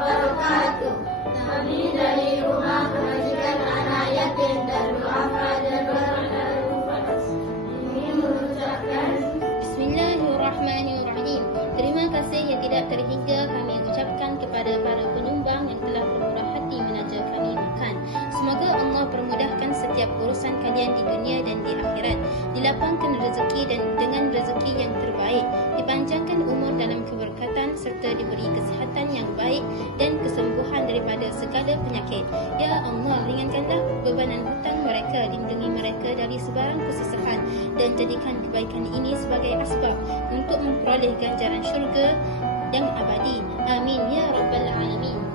wabarakatuh. Kami dari Rumah Pendidikan Anak Yatim dan Duafa dan Darul Falas ingin mengucapkan Bismillahirrahmanirrahim. Terima kasih yang tidak terhingga kami ucapkan kepada para penyumbang yang telah bermurah hati menaja kami makan. Semoga Allah permudahkan setiap urusan kalian di dunia dan di akhirat, dilapangkan rezeki dan dengan rezeki yang terbaik, dipanjangkan umur dalam keberkatan serta diberi kesihatan yang baik dan kesembuhan daripada segala penyakit. Ya Allah, ringankanlah bebanan hutang mereka, lindungi mereka dari sebarang kesusahan dan jadikan kebaikan ini sebagai asbab untuk memperoleh ganjaran syurga yang abadi. Amin ya rabbal alamin.